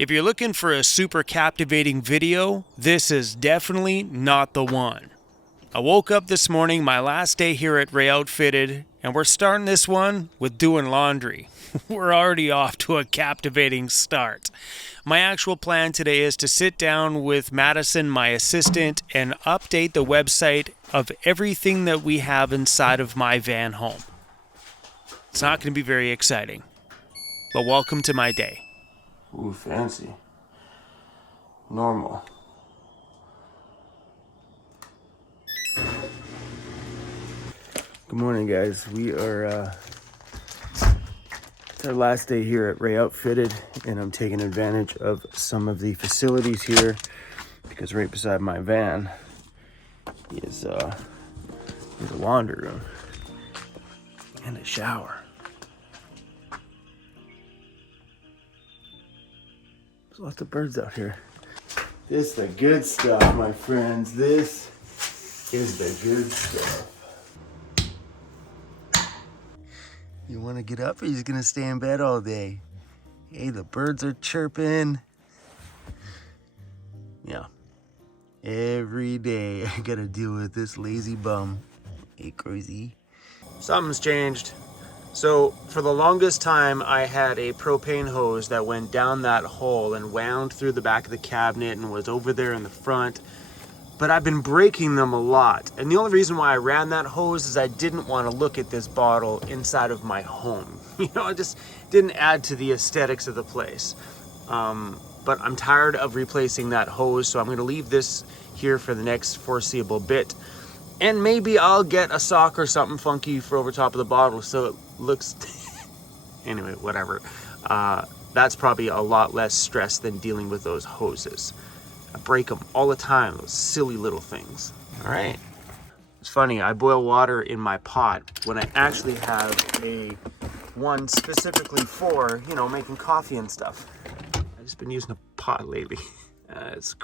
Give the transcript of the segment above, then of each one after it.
If you're looking for a super captivating video, this is definitely not the one. I woke up this morning, my last day here at Ray Outfitted, and we're starting this one with doing laundry. We're already off to a captivating start. My actual plan today is to sit down with Madison, my assistant, and update the website of everything that we have inside of my van home. It's not going to be very exciting, but welcome to my day. Ooh, fancy. Normal. Good morning, guys. We are, it's our last day here at Ray Outfitted, and I'm taking advantage of some of the facilities here because right beside my van is a laundry room and a shower. There's lots of birds out here. This is the good stuff, my friends. This is the good stuff. You want to get up or you're just going to stay in bed all day? Hey, the birds are chirping. Yeah. Every day I got to deal with this lazy bum. Hey, crazy. Something's changed. So for the longest time, I had a propane hose that went down that hole and wound through the back of the cabinet and was over there in the front. But I've been breaking them a lot. And the only reason why I ran that hose is I didn't want to look at this bottle inside of my home. You know, it just didn't add to the aesthetics of the place. But I'm tired of replacing that hose, so I'm going to leave this here for the next foreseeable bit. And maybe I'll get a sock or something funky for over top of the bottle so it looks... Anyway, whatever. That's probably a lot less stress than dealing with those hoses. I break them all the time, those silly little things. All right. It's funny, I boil water in my pot when I actually have one specifically for, you know, making coffee and stuff. I've just been using a pot lately. It's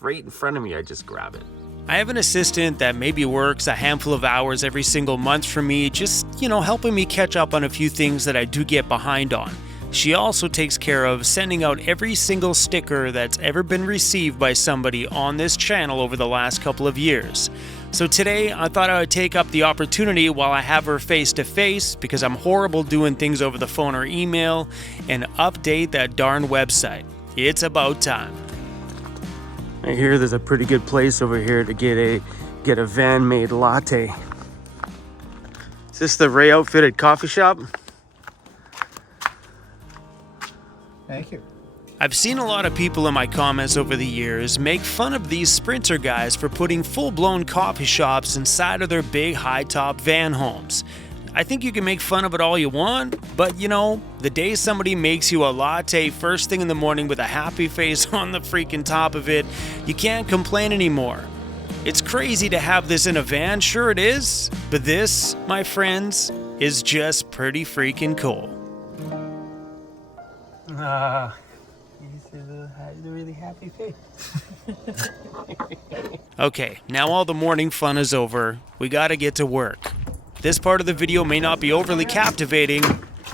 right in front of me, I just grab it. I have an assistant that maybe works a handful of hours every single month for me, just, you know, helping me catch up on a few things that I do get behind on. She also takes care of sending out every single sticker that's ever been received by somebody on this channel over the last couple of years. So today, I thought I would take up the opportunity while I have her face to face, because I'm horrible doing things over the phone or email, and update that darn website. It's about time. I hear there's a pretty good place over here to get a van-made latte. Is this the Ray Outfitted coffee shop? Thank you. I've seen a lot of people in my comments over the years make fun of these Sprinter guys for putting full-blown coffee shops inside of their big high-top van homes. I think you can make fun of it all you want, but you know, the day somebody makes you a latte first thing in the morning with a happy face on the freaking top of it, you can't complain anymore. It's crazy to have this in a van, sure it is, but this, my friends, is just pretty freaking cool. He's a really happy face. Okay, now all the morning fun is over. We gotta get to work. This part of the video may not be overly captivating,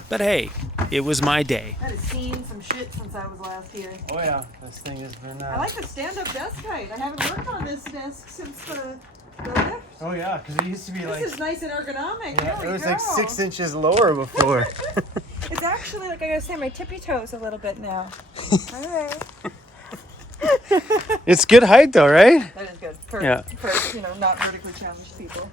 but hey, it was my day. I have seen some shit since I was last here. Oh yeah, this thing has been... I like the stand-up desk height. I haven't worked on this desk since the lift. Oh yeah, because it used to be This is nice and ergonomic. Yeah, There it we was go. like 6 inches lower before. It's actually, like I gotta say, my tippy toes a little bit now. All right. It's good height though, right? That is good for, Yeah. for, you know, not vertically challenged people.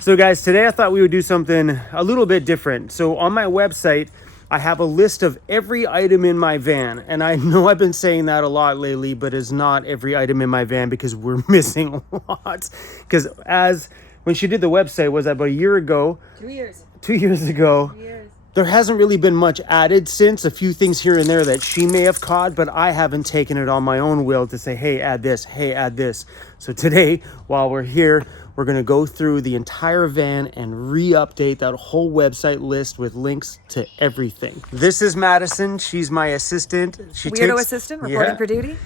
So guys, today I thought we would do something a little bit different. So on my website, I have a list of every item in my van. And I know I've been saying that a lot lately, but it's not every item in my van because we're missing lots. Because when she did the website, was that about a year ago? 2 years. 2 years ago. 2 years. There hasn't really been much added since, a few things here and there that she may have caught, but I haven't taken it on my own will to say, hey, add this, hey, add this. So today, while we're here, we're going to go through the entire van and re-update that whole website list with links to everything. This is Madison. She's my assistant. Weirdo assistant reporting for duty.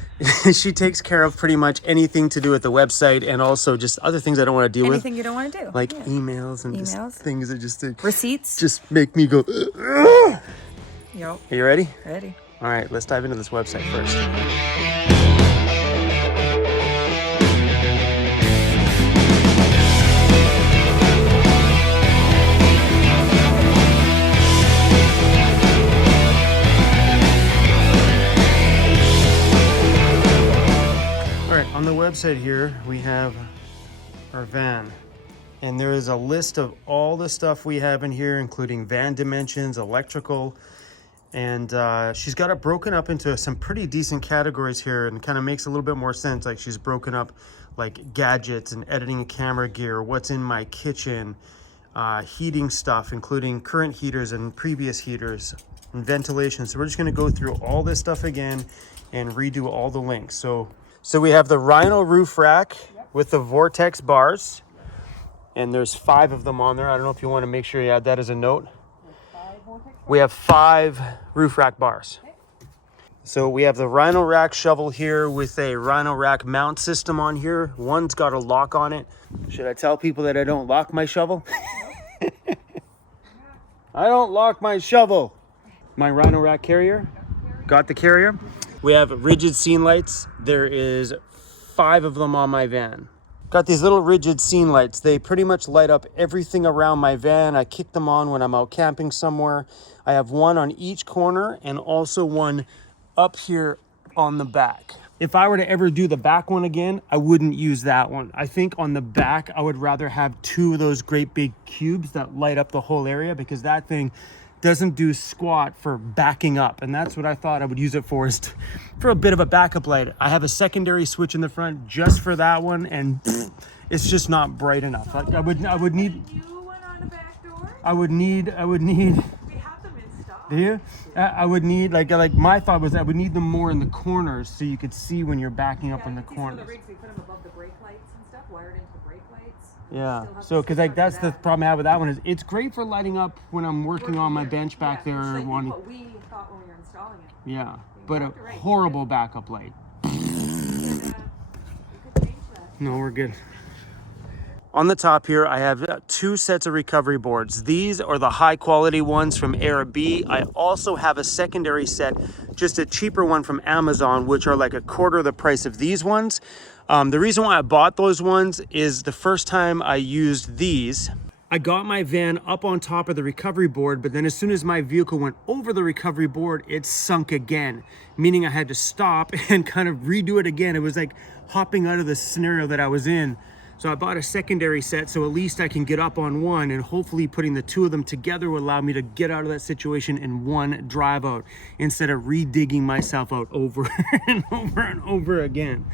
She takes care of pretty much anything to do with the website and also just other things I don't want to deal with. Anything you don't want to do. Like emails and just things that just receipts. Just make me go. Yep. Are you ready? Ready. All right, let's dive into this website first. All right, on the website here, we have our van. And there is a list of all the stuff we have in here, including van dimensions, electrical, and she's got it broken up into some pretty decent categories here, and kind of makes a little bit more sense. Like she's broken up like gadgets and editing camera gear, what's in my kitchen, heating stuff, including current heaters and previous heaters, and ventilation. So we're just going to go through all this stuff again and redo all the links. So we have the Rhino roof rack with the Vortex bars, and there's 5 of them on there. I don't know if you want to make sure you add that as a note. We have 5 roof rack bars. So we have the Rhino rack shovel here with a Rhino rack mount system on here. One's got a lock on it. Should I tell people that I don't lock my shovel? I don't lock my shovel. My Rhino rack carrier. Got the carrier. We have rigid scene lights. There is 5 of them on my van. Got these little rigid scene lights. They pretty much light up everything around my van. I kick them on when I'm out camping somewhere. I have one on each corner and also one up here on the back. If I were to ever do the back one again, I wouldn't use that one. I think on the back, I would rather have 2 of those great big cubes that light up the whole area, because that thing doesn't do squat for backing up. And that's what I thought I would use it for, is for a bit of a backup light. I have a secondary switch in the front just for that one, and it's just not bright enough. Like I would need. I would need. We have them in stock. Do you? I would need like my thought was I would need them more in the corners so you could see when you're backing up in the corners. We put them above the brake lights and stuff, wired into the brake lights. Yeah, so because like that's the problem I have with that one, is it's great for lighting up when I'm working on my bench back there. Like wanting, what we thought when we were installing it. yeah, but a horrible backup light. We could change that. No, we're good. On the top here, I have 2 sets of recovery boards. These are the high quality ones from ARB. I also have a secondary set, just a cheaper one from Amazon, which are like a quarter the price of these ones. The reason why I bought those ones is the first time I used these, I got my van up on top of the recovery board, but then as soon as my vehicle went over the recovery board, it sunk again, meaning I had to stop and kind of redo it again. It was like hopping out of the scenario that I was in. So I bought a secondary set, so at least I can get up on one, and hopefully putting the 2 of them together will allow me to get out of that situation in one drive out instead of redigging myself out over and over and over again.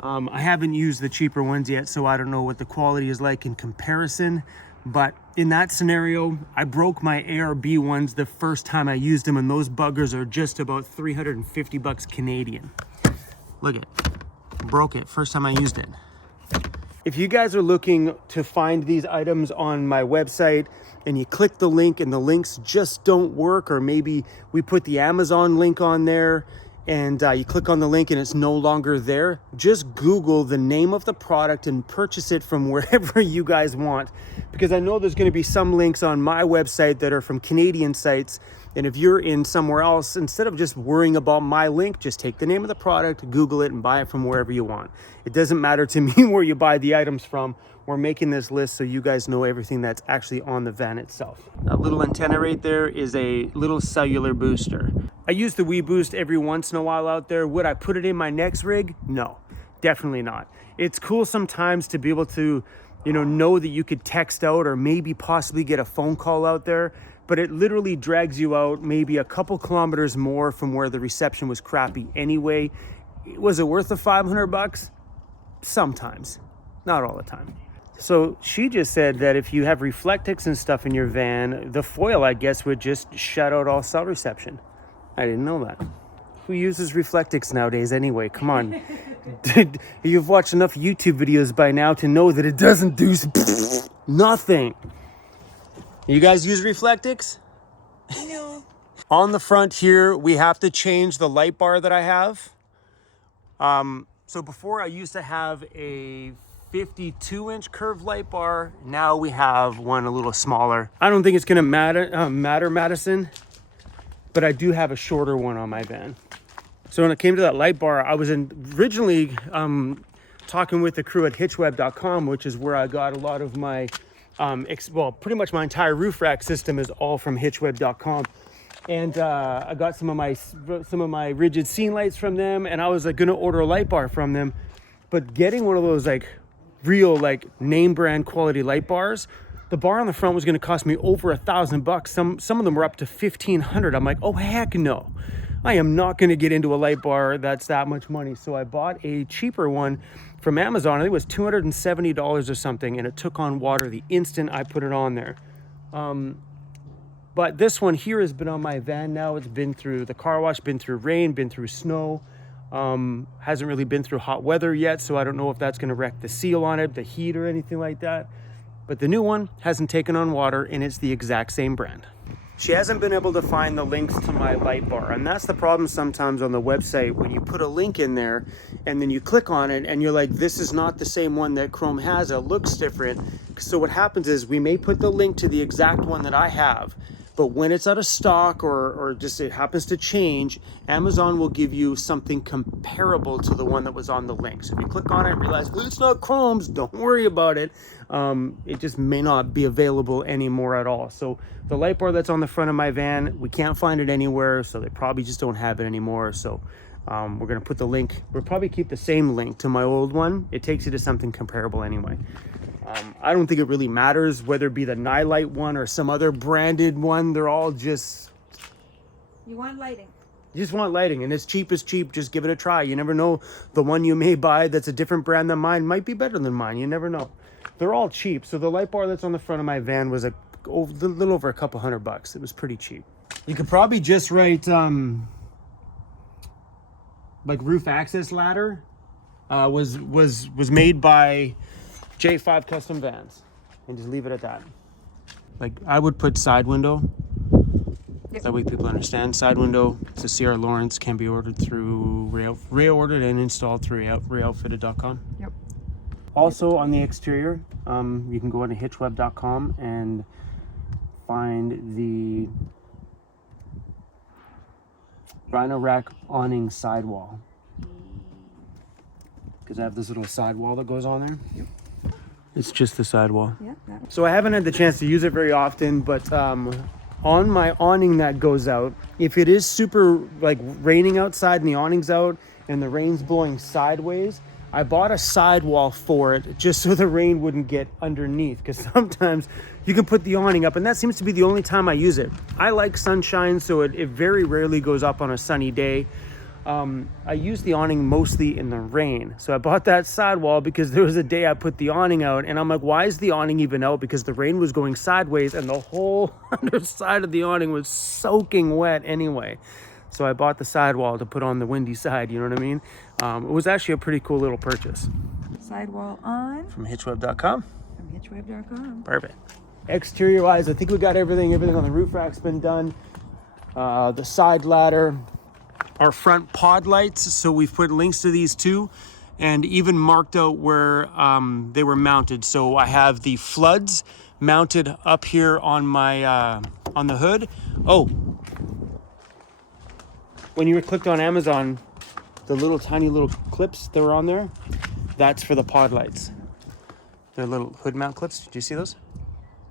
I haven't used the cheaper ones yet, so I don't know what the quality is like in comparison. But in that scenario, I broke my ARB ones the first time I used them, and those buggers are just about 350 bucks Canadian. Look at it. Broke it first time I used it. If you guys are looking to find these items on my website and you click the link and the links just don't work, or maybe we put the Amazon link on there and you click on the link and it's no longer there, just Google the name of the product and purchase it from wherever you guys want. Because I know there's going to be some links on my website that are from Canadian sites. And if you're in somewhere else, instead of just worrying about my link, just take the name of the product, Google it, and buy it from wherever you want. It doesn't matter to me where you buy the items from. We're making this list so you guys know everything that's actually on the van itself. That little antenna right there is a little cellular booster. I use the Wii Boost every once in a while out there. Would I put it in my next rig? No, definitely not. It's cool sometimes to be able to, know that you could text out or maybe possibly get a phone call out there, but it literally drags you out maybe a couple kilometers more from where the reception was crappy anyway. Was it worth the 500 bucks? Sometimes, not all the time. So she just said that if you have Reflectix and stuff in your van, the foil, I guess, would just shut out all cell reception. I didn't know that. Who uses Reflectix nowadays anyway? Come on. You've watched enough YouTube videos by now to know that it doesn't do nothing. You guys use Reflectix? No. On the front here, we have to change the light bar that I have. So before I used to have a 52-inch curved light bar. Now we have one a little smaller. I don't think it's gonna matter, Madison, but I do have a shorter one on my van. So when it came to that light bar, I was originally talking with the crew at hitchweb.com, which is where I got a lot of my, pretty much my entire roof rack system is all from hitchweb.com. And I got some of my rigid scene lights from them, and I was like gonna order a light bar from them. But getting one of those like real like name brand quality light bars, the bar on the front was gonna cost me over $1,000. Some of them were up to $1,500. I'm like, oh heck no. I am not gonna get into a light bar that's that much money. So I bought a cheaper one from Amazon. I think it was $270 or something, and it took on water the instant I put it on there. But this one here has been on my van now. It's been through the car wash, been through rain, been through snow. Hasn't really been through hot weather yet, so I don't know if that's gonna wreck the seal on it, the heat or anything like that. But the new one hasn't taken on water, and it's the exact same brand. She hasn't been able to find the links to my light bar, and that's the problem sometimes on the website when you put a link in there and then you click on it and you're like, this is not the same one that Chrome has, it looks different. So what happens is we may put the link to the exact one that I have, but when it's out of stock or just it happens to change, Amazon will give you something comparable to the one that was on the link. So if you click on it and realize, well, it's not Chrome's, don't worry about it. It just may not be available anymore at all. So the light bar that's on the front of my van, we can't find it anywhere, so they probably just don't have it anymore. So we're gonna put the link, we'll probably keep the same link to my old one. It takes you to something comparable anyway. I don't think it really matters whether it be the Nightlight one or some other branded one. They're all just... You want lighting. You just want lighting, and it's cheap as cheap. Just give it a try. You never know. The one you may buy that's a different brand than mine might be better than mine. You never know. They're all cheap. So the light bar that's on the front of my van was a little over $200. It was pretty cheap. You could probably just write like roof access ladder was made by J5 Custom Vans, and just leave it at that. Like I would put side window. Yep. That way people understand. Side window, it's a CR Lawrence, can be ordered through ordered and installed through ryoutfitted.com. Yep. Also on the exterior, you can go on to hitchweb.com and find the Rhino Rack awning sidewall. Because I have this little sidewall that goes on there. Yep. It's just the sidewall. Yeah. So I haven't had the chance to use it very often, but on my awning that goes out, if it is super like raining outside and the awning's out and the rain's blowing sideways, I bought a sidewall for it just so the rain wouldn't get underneath, because sometimes you can put the awning up, and that seems to be the only time I use it. I like sunshine, so it very rarely goes up on a sunny day. I use the awning mostly in the rain. So I bought that sidewall because there was a day I put the awning out and I'm like, why is the awning even out? Because the rain was going sideways and the whole underside of the awning was soaking wet anyway. So I bought the sidewall to put on the windy side, you know what I mean? It was actually a pretty cool little purchase. Sidewall on. From hitchweb.com. From hitchweb.com. Perfect. Exterior wise, I think we got everything. Everything on the roof rack's been done. The side ladder. Our front pod lights, so we've put links to these too, and even marked out where they were mounted. So I have the floods mounted up here on my on the hood. Oh, when you clicked on Amazon, the little tiny little clips that were on there, that's for the pod lights. They're little hood mount clips. Did you see those?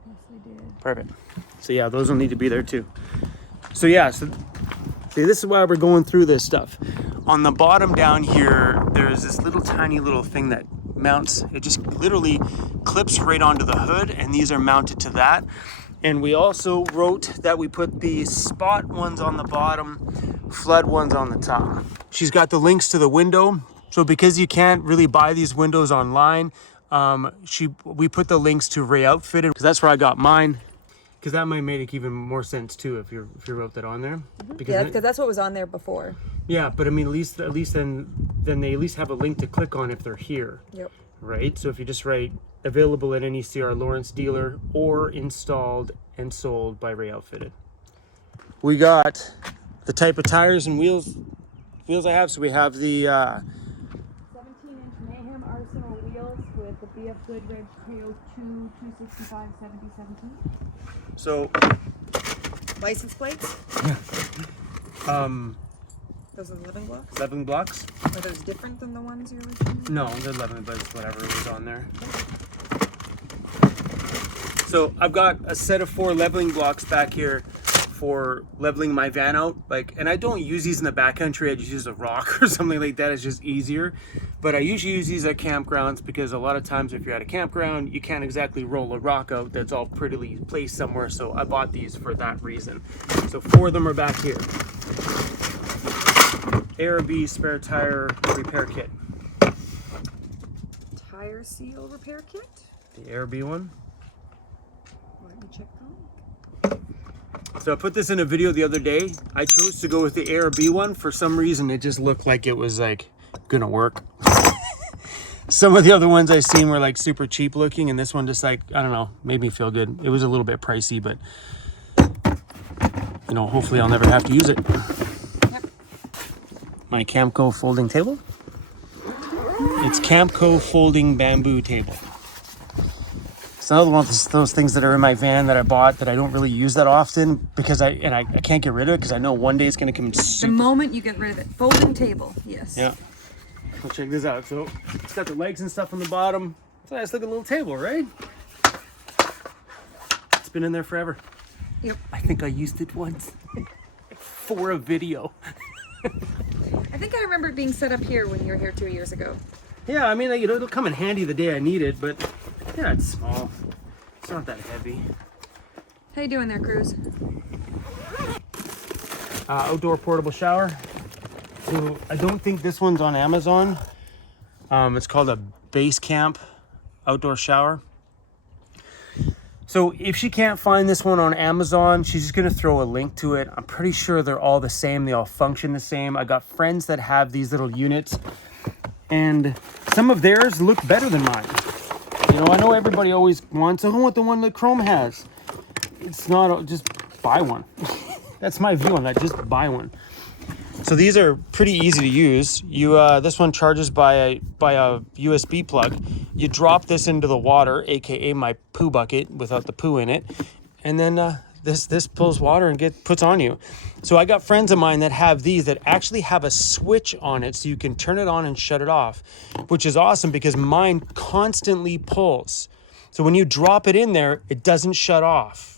Yes, I did. Perfect. So yeah, those will need to be there too. So yeah, so see, this is why we're going through this stuff. On the bottom down here, there's this little tiny little thing that mounts. It just literally clips right onto the hood, and these are mounted to that. And we also wrote that we put the spot ones on the bottom, flood ones on the top. She's got the links to the window. So because you can't really buy these windows online, we put the links to Ray Outfitted, because that's where I got mine. Because that might make even more sense too if you wrote that on there. Because that's what was on there before. Yeah, but I mean, at least then they at least have a link to click on if they're here. Yep. Right. So if you just write available at any CR Lawrence dealer or installed and sold by Ray Outfitted. We got the type of tires and wheels I have. So we have the 17-inch Mayhem Arsenal wheels with the BF Goodrich KO2 265 7017. So License plates? Those are the leveling blocks? Leveling blocks? Are those different than the ones you originally? No, they're leveling, but it's whatever was on there. So I've got a set of 4 leveling blocks back here for leveling my van out. And I don't use these in the backcountry. I just use a rock or something like that. It's just easier. But I usually use these at campgrounds because a lot of times if you're at a campground, you can't exactly roll a rock out that's all prettily placed somewhere. So I bought these for that reason. So 4 of them are back here. ARB spare tire repair kit. Tire seal repair kit? The ARB one. Let me check the link. So I put this in a video the other day. I chose to go with the ARB one. For some reason, it just looked like it was gonna work. Some of the other ones I seen were super cheap looking, and this one just I don't know, made me feel good. It was a little bit pricey, but hopefully I'll never have to use it. Yep. My Camco folding table. It's Camco folding bamboo table. It's another one of those things that are in my van that I bought that I don't really use that often because I can't get rid of it because I know one day it's going to come in super... The moment you get rid of it. Folding table, yes. Yeah. So check this out. So it's got the legs and stuff on the bottom. It's a nice looking little table, right? It's been in there forever. Yep. I think I used it once for a video. I think I remember it being set up here when you were here 2 years ago. Yeah, I mean, it'll come in handy the day I need it, but yeah, it's small. It's not that heavy. How you doing there, Cruz? Outdoor portable shower. So I don't think this one's on Amazon. It's called a Base Camp outdoor shower. So if she can't find this one on Amazon, she's just gonna throw a link to it. I'm pretty sure they're all the same. They all function the same. I got friends that have these little units, and some of theirs look better than mine. I know everybody always wants, I want the one that Chrome has. It's not, just buy one. That's my view on that, just buy one. So these are pretty easy to use. This one charges by a USB plug. You drop this into the water, aka my poo bucket without the poo in it, and then this pulls water and puts on you. So I got friends of mine that have these that actually have a switch on it so you can turn it on and shut it off, which is awesome because mine constantly pulls. So when you drop it in there, it doesn't shut off.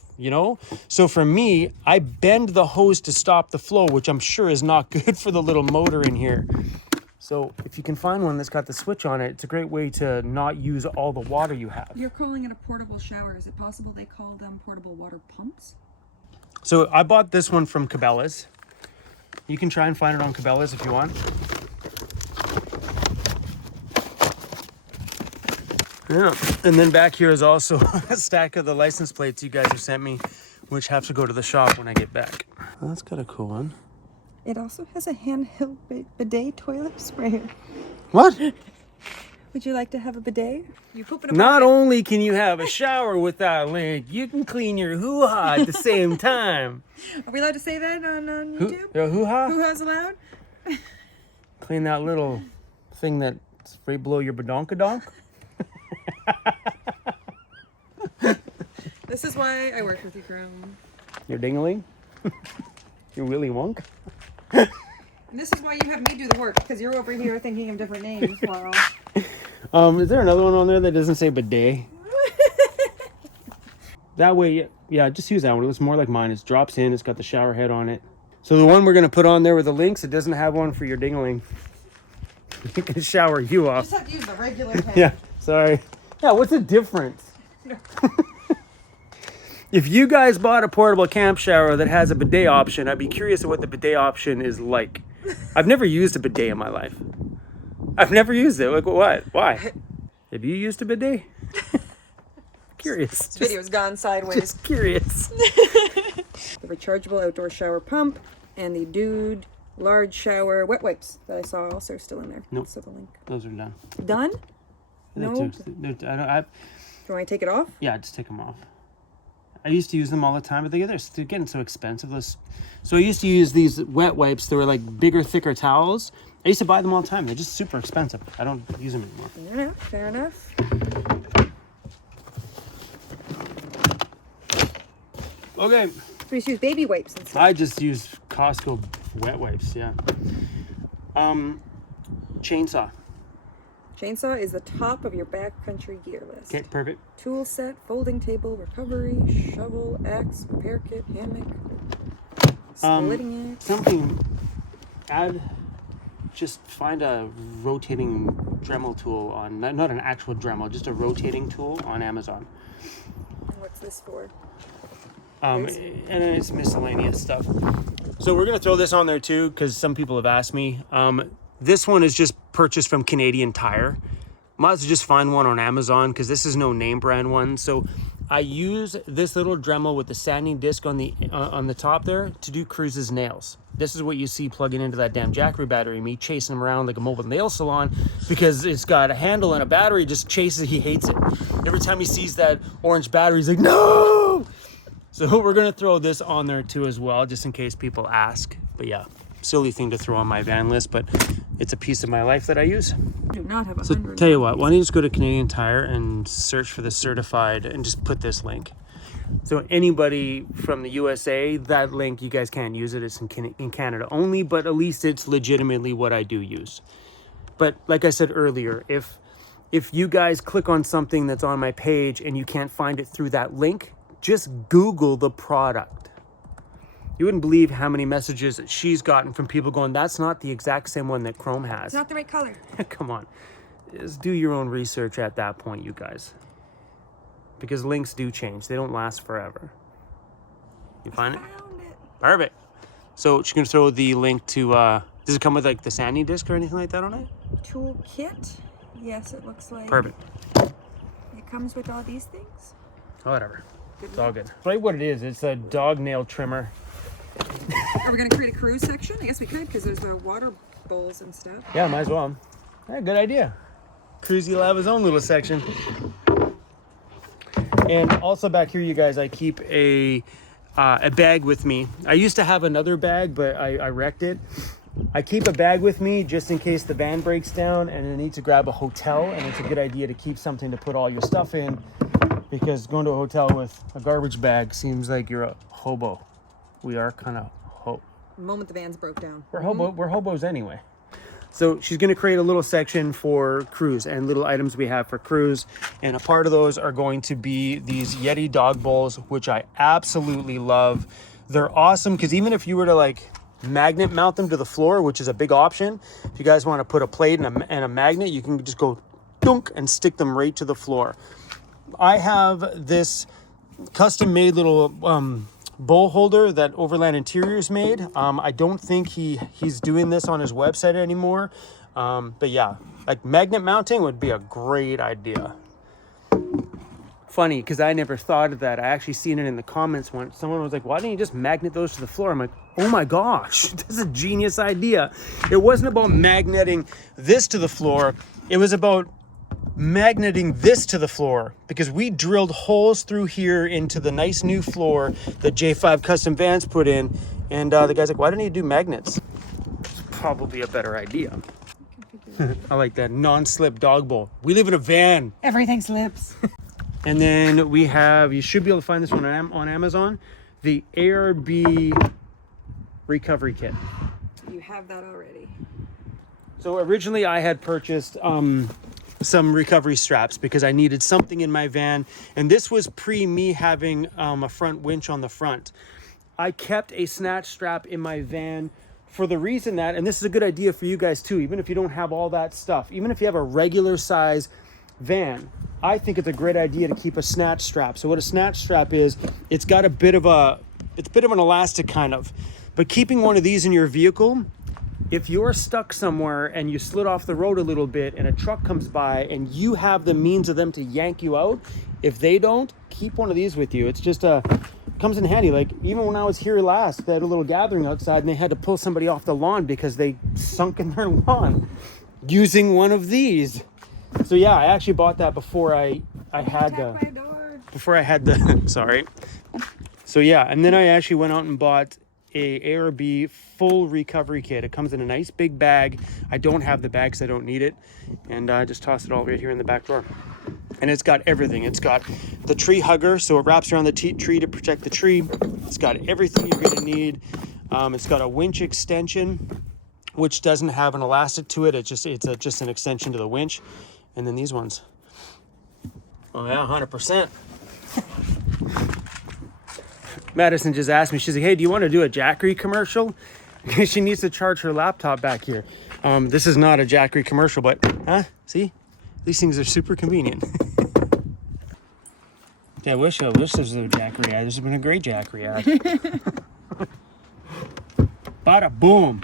So for me, I bend the hose to stop the flow, which I'm sure is not good for the little motor in here. So if you can find one that's got the switch on it, it's a great way to not use all the water you have. You're calling it a portable shower. Is it possible they call them portable water pumps? So I bought this one from Cabela's. You can try and find it on Cabela's if you want. Yeah, and then back here is also a stack of the license plates you guys have sent me, which have to go to the shop when I get back. Well, that's kind of cool one. It also has a handheld bidet toilet sprayer. What? Would you like to have a bidet? You poop in a Not bucket. only can you have a shower with that link, you can clean your hoo-ha at the same time. Are we allowed to say that on YouTube? Your hoo-ha? Hoo-ha's allowed? Clean that little thing that's right below your badonkadonk. This is why I work with you, Chrome. Your ding-a-ling? Your Willy Wonk? And this is why you have me do the work, because you're over here thinking of different names. Wow. Is there another one on there that doesn't say bidet? That way, yeah, just use that one. It looks more like mine. It drops in. It's got the shower head on it. So the one we're going to put on there with the links, it doesn't have one for your ding-a-ling. It can shower you off. Just have to use the regular head. Yeah, sorry. Yeah, what's the difference? If you guys bought a portable camp shower that has a bidet option, I'd be curious what the bidet option is like. I've never used a bidet in my life. I've never used it. Like, what? Why? Have you used a bidet? Curious. This video's gone sideways. Just curious. The rechargeable outdoor shower pump and the Dude large shower wet wipes that I saw also are still in there. Nope. So the link. Those are done. Done? No. Do Do you want to take it off? yeah, just take them off. I used to use them all the time, but they're getting so expensive. So I used to use these wet wipes. They were like bigger, thicker towels. I used to buy them all the time. They're just super expensive. I don't use them anymore. Fair enough. Fair enough. Okay, But you use baby wipes and stuff. I just use Costco wet wipes, yeah. Chainsaw. Chainsaw is the top of your backcountry gear list. Okay, perfect. Tool set, folding table, recovery, shovel, axe, repair kit, hammock, splitting axe. Something, just find a rotating Dremel tool on, not an actual Dremel, just a rotating tool on Amazon. What's this for? And then it's miscellaneous stuff. So we're gonna throw this on there too, because some people have asked me. This one is just purchased from Canadian Tire. Might as well just find one on Amazon, because this is no name brand one. So I use this little Dremel with the sanding disc on the top there to do Cruz's nails. This is what you see plugging into that damn Jackery battery, me chasing him around like a mobile nail salon, because it's got a handle and a battery, just chases, he hates it. Every time he sees that orange battery, he's like, no! So we're gonna throw this on there too as well, just in case people ask. But yeah, silly thing to throw on my van list, but it's a piece of my life that I use. I do not have 100. So tell you what, why don't you just go to Canadian Tire and search for the certified and just put this link. So anybody from the USA, that link, you guys can't use it. It's in Canada only, but at least it's legitimately what I do use. But like I said earlier, if you guys click on something that's on my page and you can't find it through that link, just Google the product. You wouldn't believe how many messages that she's gotten from people going, that's not the exact same one that Chrome has. It's not the right color. Come on. Just do your own research at that point, you guys. Because links do change. They don't last forever. You find it? Found it. Perfect. So she's going to throw the link to, does it come with like the sanding disc or anything like that on it? Tool kit. Yes, it looks like. Perfect. It comes with all these things. Whatever. It's all good. Right, what it is, it's a dog nail trimmer. Are we going to create a cruise section? I guess we could, because there's the water bowls and stuff. Yeah, might as well. Yeah, good idea. Cruzy will have his own little section. And also back here, you guys, I keep a bag with me. I used to have another bag, but I wrecked it. I keep a bag with me just in case the van breaks down and I need to grab a hotel, and it's a good idea to keep something to put all your stuff in, because going to a hotel with a garbage bag seems like you're a hobo. We are kind of The moment the vans broke down. We're hobos anyway. So she's going to create a little section for cruise and little items we have for cruise. And a part of those are going to be these Yeti dog bowls, which I absolutely love. They're awesome because even if you were to like magnet mount them to the floor, which is a big option, if you guys want to put a plate and a magnet, you can just go dunk and stick them right to the floor. I have this custom made little bowl holder that Overland Interiors made. I don't think he's doing this on his website anymore. But yeah, like magnet mounting would be a great idea. Funny, because I never thought of that. I actually seen it in the comments when someone was like, why didn't you just magnet those to the floor? I'm like, oh my gosh, this is a genius idea. It wasn't about magneting this to the floor. It was about magneting this to the floor, because we drilled holes through here into the nice new floor that J5 Custom Vans put in, and the guy's like, why didn't you do magnets? It's probably a better idea. I like that non-slip dog bowl. We live in a van. Everything slips. And then we have, you should be able to find this one on Amazon, the ARB Recovery Kit. You have that already. So originally I had purchased some recovery straps because I needed something in my van, and this was pre me having a front winch on the front. I kept a snatch strap in my van for the reason that, and this is a good idea for you guys too, even if you don't have all that stuff, even if you have a regular size van, I think it's a great idea to keep a snatch strap. So what a snatch strap is, it's got a bit of an elastic kind of, but keeping one of these in your vehicle, if you're stuck somewhere and you slid off the road a little bit and a truck comes by and you have the means of them to yank you out, if they don't, keep one of these with you. It's just comes in handy. Like even when I was here last, they had a little gathering outside and they had to pull somebody off the lawn because they sunk in their lawn using one of these. So yeah, I actually bought that before I had the sorry. So yeah, and then I actually went out and bought a ARB full recovery kit. It comes in a nice big bag. I don't have the bag because I don't need it, and I just toss it all right here in the back drawer. And it's got everything. It's got the tree hugger, so it wraps around the tree to protect the tree. It's got everything you're gonna need. It's got a winch extension, which doesn't have an elastic to it. It's just an extension to the winch. And then these ones. Oh yeah, 100%. Madison just asked me, she's like, hey, do you want to do a Jackery commercial? She needs to charge her laptop back here. This is not a Jackery commercial, but, see? These things are super convenient. I wish this was a Jackery ad. This has been a great Jackery ad. Bada boom.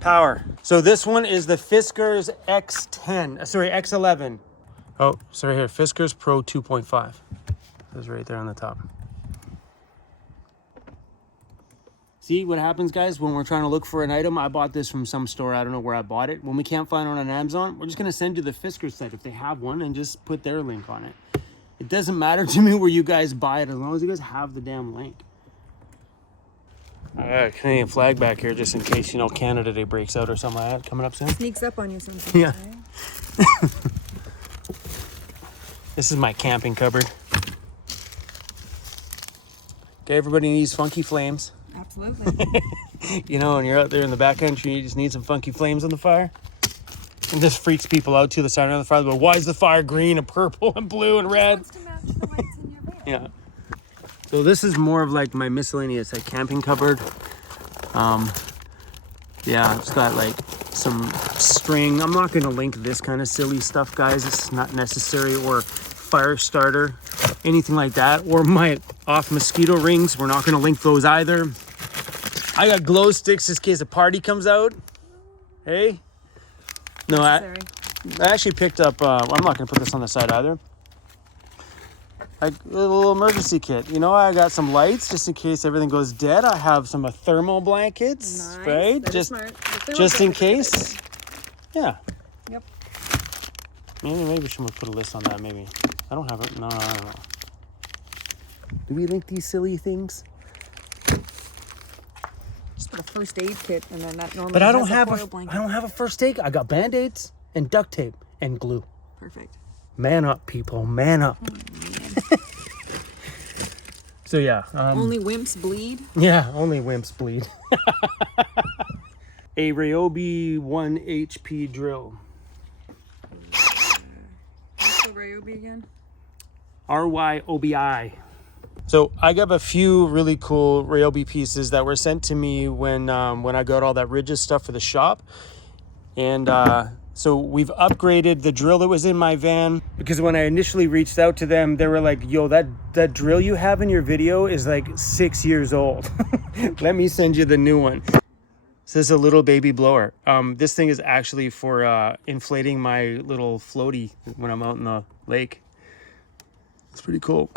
Power. So this one is the Fiskars X11. Oh, sorry here, Fiskars Pro 2.5. It's right there on the top. See what happens, guys, when we're trying to look for an item? I bought this from some store. I don't know where I bought it. When we can't find it on Amazon, we're just going to send you the Fiskars site if they have one and just put their link on it. It doesn't matter to me where you guys buy it as long as you guys have the damn link. I got a Canadian flag back here just in case, Canada Day breaks out or something like that coming up soon. Sneaks up on you sometimes. Yeah. Right? This is my camping cupboard. Okay, everybody needs funky flames. Absolutely. When you're out there in the backcountry, you just need some funky flames on the fire. And this freaks people out too. The siren on the fire, but why is the fire green and purple and blue and red? Wants to match the lights in your van. Yeah. So this is more of like my miscellaneous camping cupboard. Yeah, it's got like some string. I'm not going to link this kind of silly stuff, guys. It's not necessary. Or fire starter, anything like that. Or my off mosquito rings. We're not going to link those either. I got glow sticks in case a party comes out. Hey? No, I actually picked up, I'm not going to put this on the side either. A little emergency kit. I got some lights just in case everything goes dead. I have some thermal blankets, nice. right? That Just in case. Yeah. Yep. Maybe someone put a list on that, maybe. I don't have it. No, I don't know. Do we link these silly things? Just put a first aid kit and then that normally But I don't has have a foil blanket. I don't have a first aid. I got Band-Aids and duct tape and glue. Perfect. Man up, people. Man up. So yeah. Only wimps bleed? Yeah, only wimps bleed. A Ryobi 1 HP drill. What's the Ryobi again? RYOBI. So I got a few really cool Ryobi pieces that were sent to me when I got all that Ridges stuff for the shop. And so we've upgraded the drill that was in my van, because when I initially reached out to them, they were like, yo, that drill you have in your video is like 6 years old. Let me send you the new one. So this is a little baby blower. This thing is actually for inflating my little floaty when I'm out in the lake. It's pretty cool.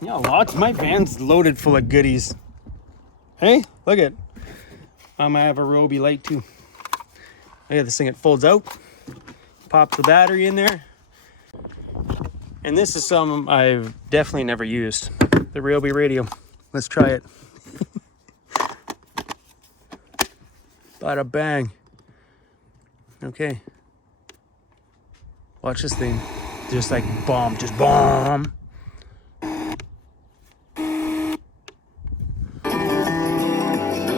Yeah, lots. My van's loaded full of goodies. Hey, look at. I have a Ryobi light too. Look at this thing, it folds out. Pop the battery in there. And this is some I've definitely never used. The Ryobi Radio. Let's try it. Bada bang. Okay. Watch this thing. Just like bomb, just bomb.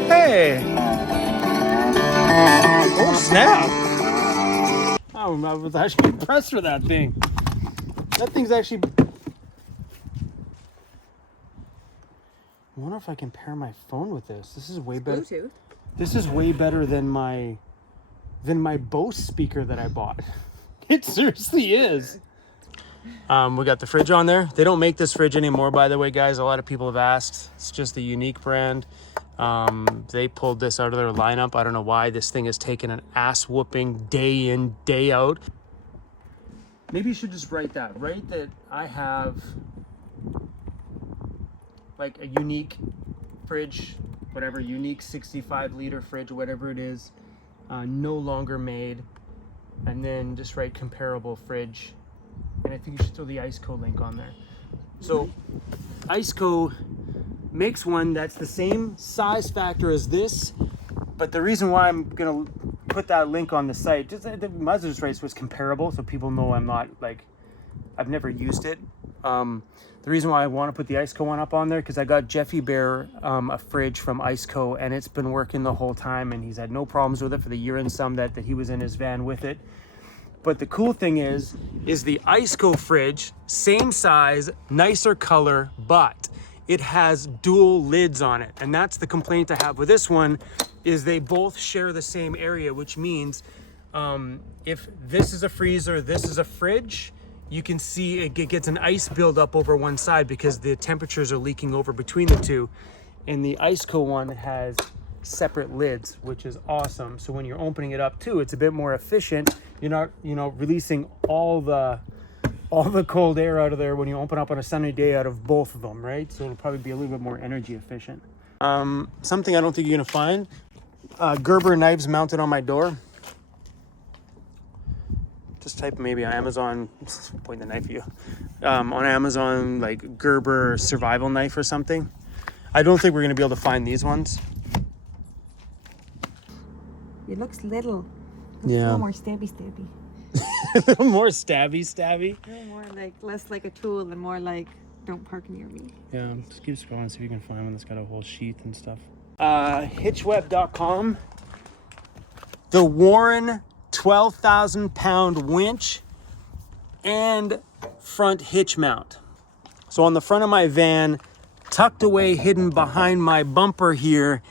Hey! Oh snap! Oh, I was actually impressed with that thing. That thing's actually... I wonder if I can pair my phone with this. This is way better. Bluetooth. This is way better than my Bose speaker that I bought. It seriously is. We got the fridge on there. They don't make this fridge anymore, by the way, guys. A lot of people have asked. It's just a unique brand. They pulled this out of their lineup. I don't know why. This thing has taken an ass whooping day in, day out. Maybe you should just write that. Write that I have like a unique fridge, whatever, unique 65-liter fridge, whatever it is, no longer made. And then just write comparable fridge. And I think you should throw the Iceco link on there. So Iceco makes one that's the same size factor as this, but the reason why I'm gonna put that link on the site, just the muzzle race was comparable, so people know I'm not like, I've never used it. The reason why I want to put the Iceco one up on there, because I got Jeffy Bear a fridge from Iceco, and it's been working the whole time, and he's had no problems with it for the year and some that he was in his van with it. But the cool thing is the Iceco fridge, same size, nicer color, but it has dual lids on it. And that's the complaint I have with this one, is they both share the same area, which means if this is a freezer, this is a fridge, you can see it gets an ice buildup over one side because the temperatures are leaking over between the two. And the Iceco one has separate lids, which is awesome. So when you're opening it up too, it's a bit more efficient. You're not, releasing all the cold air out of there when you open up on a sunny day out of both of them, right? So it'll probably be a little bit more energy efficient. Something I don't think you're gonna find, Gerber knives mounted on my door. Just type maybe on Amazon, point the knife at you, on Amazon, like Gerber survival knife or something. I don't think we're gonna be able to find these ones. It looks little. Yeah. A little more stabby. A little more stabby. A little more like, less like a tool and more like, don't park near me. Yeah, just keep scrolling, see if you can find one that's got a whole sheath and stuff. Hitchweb.com. The Warren 12,000 pound winch and front hitch mount. So on the front of my van, tucked away, hidden behind my bumper here,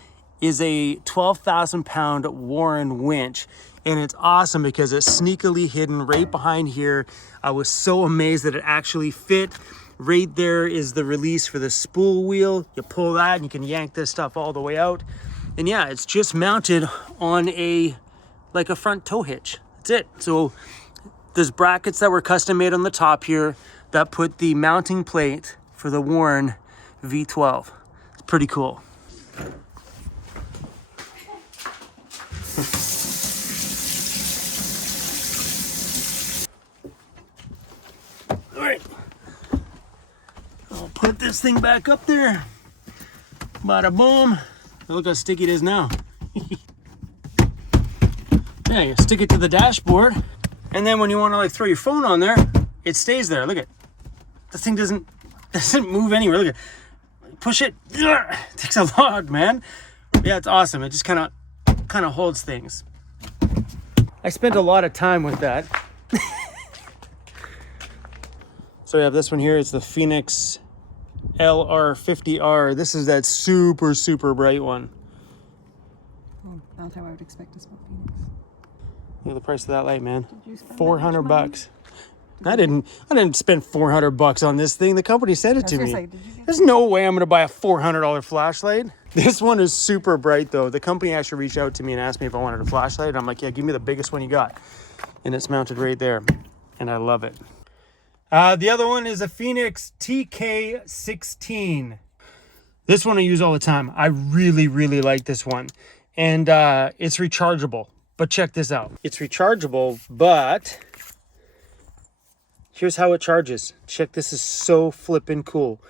is a 12,000 pound Warren winch. And it's awesome because it's sneakily hidden right behind here. I was so amazed that it actually fit. Right there is the release for the spool wheel. You pull that and you can yank this stuff all the way out. And yeah, it's just mounted on like a front tow hitch. That's it. So there's brackets that were custom made on the top here that put the mounting plate for the Warren V12. It's pretty cool. All right, I'll put this thing back up there. Bada boom. Look how sticky it is now. Yeah, you stick it to the dashboard, and then when you want to like throw your phone on there, it stays there. Look at the thing doesn't move anywhere. Look at, push it. It takes a lot, man. Yeah, it's awesome. It just kind of holds things. I spent a lot of time with that. So I have this one here. It's the Phoenix LR50R. This is that super bright one. Oh, not how I would expect to smoke Phoenix. Look at the price of that light, man. Did you spend $400 that much bucks. I didn't spend $400 on this thing. The company sent it to me. Say, did you get There's no way I'm gonna buy a $400 flashlight. This one is super bright though. The company actually reached out to me and asked me if I wanted a flashlight. I'm like, yeah, give me the biggest one you got. And it's mounted right there. And I love it. The other one is a Phoenix TK16. This one I use all the time. I really like this one. And it's rechargeable. But check this out. It's rechargeable, but here's how it charges. Check, this is so flippin' cool.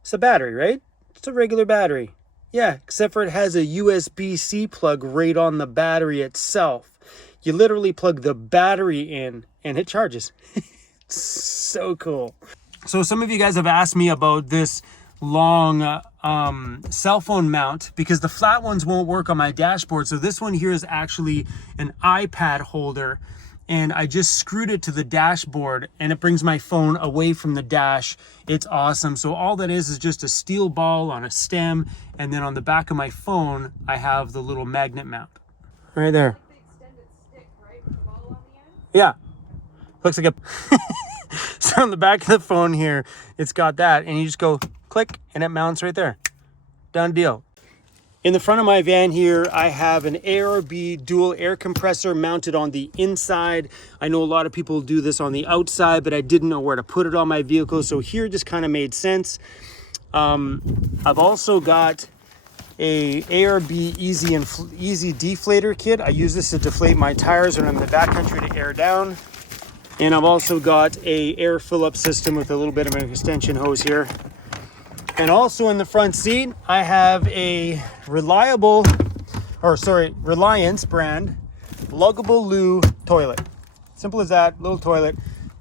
It's a battery, right? It's a regular battery. Yeah, except for it has a USB-C plug right on the battery itself. You literally plug the battery in and it charges. It's so cool. So some of you guys have asked me about this long cell phone mount because the flat ones won't work on my dashboard. So this one here is actually an iPad holder, and I just screwed it to the dashboard and it brings my phone away from the dash. It's awesome. So all that is just a steel ball on a stem, and then on the back of my phone I have the little magnet mount right there. Yeah, looks like a so on the back of the phone here it's got that, and you just go click and it mounts right there. Done deal. In the front of my van here, I have an ARB dual air compressor mounted on the inside. I know a lot of people do this on the outside, but I didn't know where to put it on my vehicle, so here just kind of made sense. I've also got a ARB easy deflator kit. I use this to deflate my tires when I'm in the backcountry to air down. And I've also got a air fill-up system with a little bit of an extension hose here. And also in the front seat, I have a Reliance brand luggable loo toilet. Simple as that, little toilet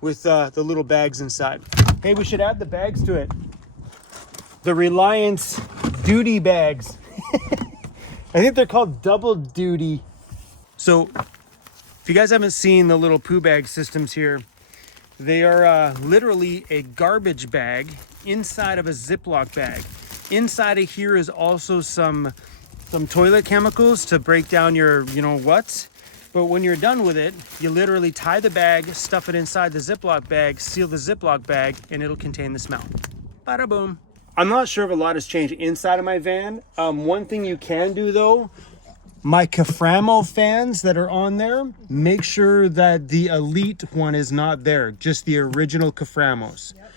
with the little bags inside. Hey, we should add the bags to it. The Reliance duty bags. I think they're called double duty. So if you guys haven't seen the little poo bag systems here, they are literally a garbage bag inside of a Ziploc bag. Inside of here is also some toilet chemicals to break down your, you know what. But when you're done with it, you literally tie the bag, stuff it inside the Ziploc bag, seal the Ziploc bag, and it'll contain the smell. Bada boom. I'm not sure if a lot has changed inside of my van. One thing you can do though, my Caframo fans that are on there, make sure that the Elite one is not there, just the original Caframos. Yep.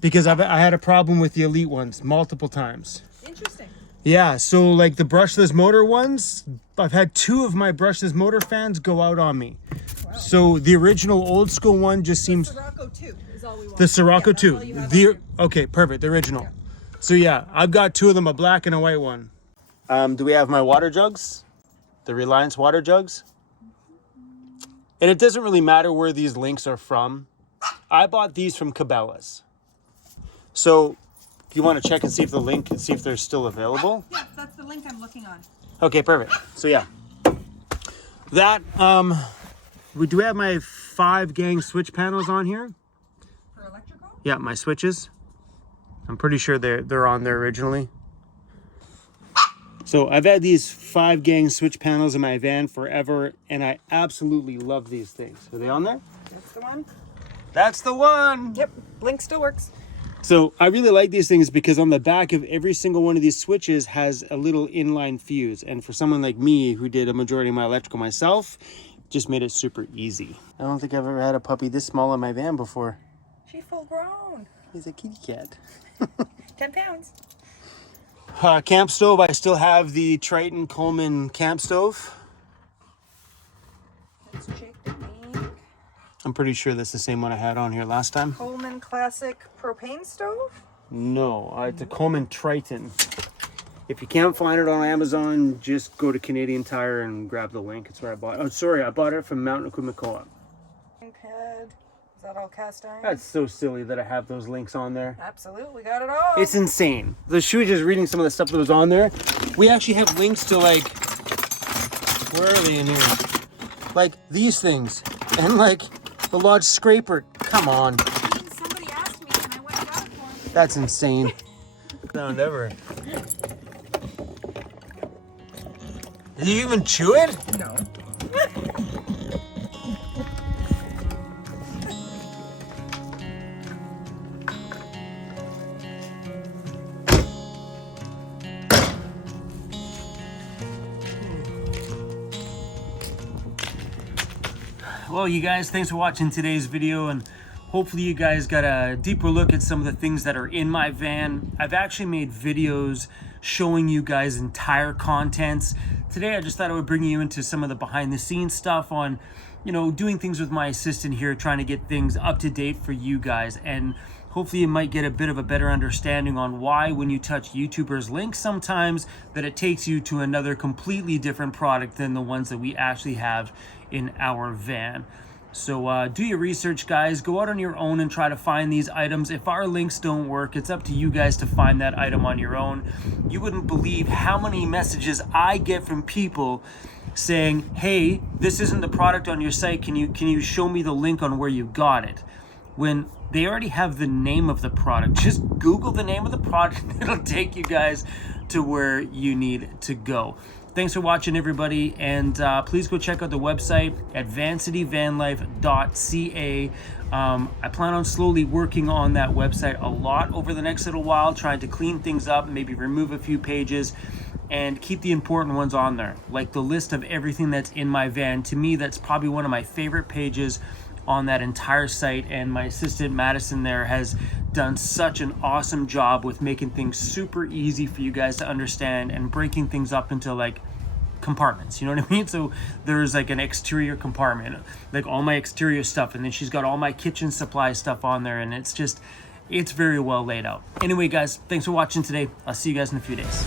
Because I had a problem with the Elite ones multiple times. Interesting. Yeah, so like the brushless motor ones, I've had 2 of my brushless motor fans go out on me. Wow. So the original old school one just seems... The Sirocco 2 is all we want. The Sirocco 2. Okay, perfect, the original. Yeah. So yeah, I've got 2 of them, a black and a white one. Do we have my water jugs? The Reliance water jugs? And it doesn't really matter where these links are from. I bought these from Cabela's. So if you want to check and see if the link, see if they're still available. Yeah, that's the link I'm looking on. Okay, perfect. So yeah. That, do we have my 5 gang switch panels on here? For electrical? Yeah, my switches. I'm pretty sure they're on there originally. So I've had these 5 gang switch panels in my van forever, and I absolutely love these things. Are they on there? That's the one. That's the one! Yep, blink still works. So I really like these things because on the back of every single one of these switches has a little inline fuse. And for someone like me who did a majority of my electrical myself, just made it super easy. I don't think I've ever had a puppy this small in my van before. She's full grown. He's a kitty cat. 10 pounds. Camp stove, I still have the Triton Coleman camp stove. Let's check the link. I'm pretty sure that's the same one I had on here last time. Coleman Classic propane stove? No, it's a Coleman Triton. If you can't find it on Amazon, just go to Canadian Tire and grab the link. It's where I bought it. Oh, sorry, I bought it from Mountain Equipment Co-op. Head. Is that all cast iron? That's so silly that I have those links on there. Absolutely, got it all. It's insane. The shoe just reading some of the stuff that was on there. We actually have links to like, where are they in here? Like these things and like the Lodge scraper. Come on. Somebody asked me and I went and got it for him. That's insane. No, never. Did you even chew it? No. Well, you guys, thanks for watching today's video, and hopefully you guys got a deeper look at some of the things that are in my van. I've actually made videos showing you guys entire contents. Today I just thought I would bring you into some of the behind the scenes stuff on, you know, doing things with my assistant here, trying to get things up to date for you guys, and hopefully you might get a bit of a better understanding on why when you touch YouTubers' links sometimes that it takes you to another completely different product than the ones that we actually have in our van. So do your research, guys. Go out on your own and try to find these items. If our links don't work, it's up to you guys to find that item on your own. You wouldn't believe how many messages I get from people saying, hey, this isn't the product on your site. Can you show me the link on where you got it? When they already have the name of the product. Just Google the name of the product. It'll take you guys to where you need to go. Thanks for watching, everybody, and please go check out the website at vancityvanlife.ca. I plan on slowly working on that website a lot over the next little while, trying to clean things up, maybe remove a few pages, and keep the important ones on there, like the list of everything that's in my van. To me, that's probably one of my favorite pages on that entire site, and my assistant Madison there has done such an awesome job with making things super easy for you guys to understand and breaking things up into like compartments, you know what I mean? So there's like an exterior compartment, like all my exterior stuff, and then she's got all my kitchen supply stuff on there, and it's very well laid out. Anyway, guys, thanks for watching today. I'll see you guys in a few days.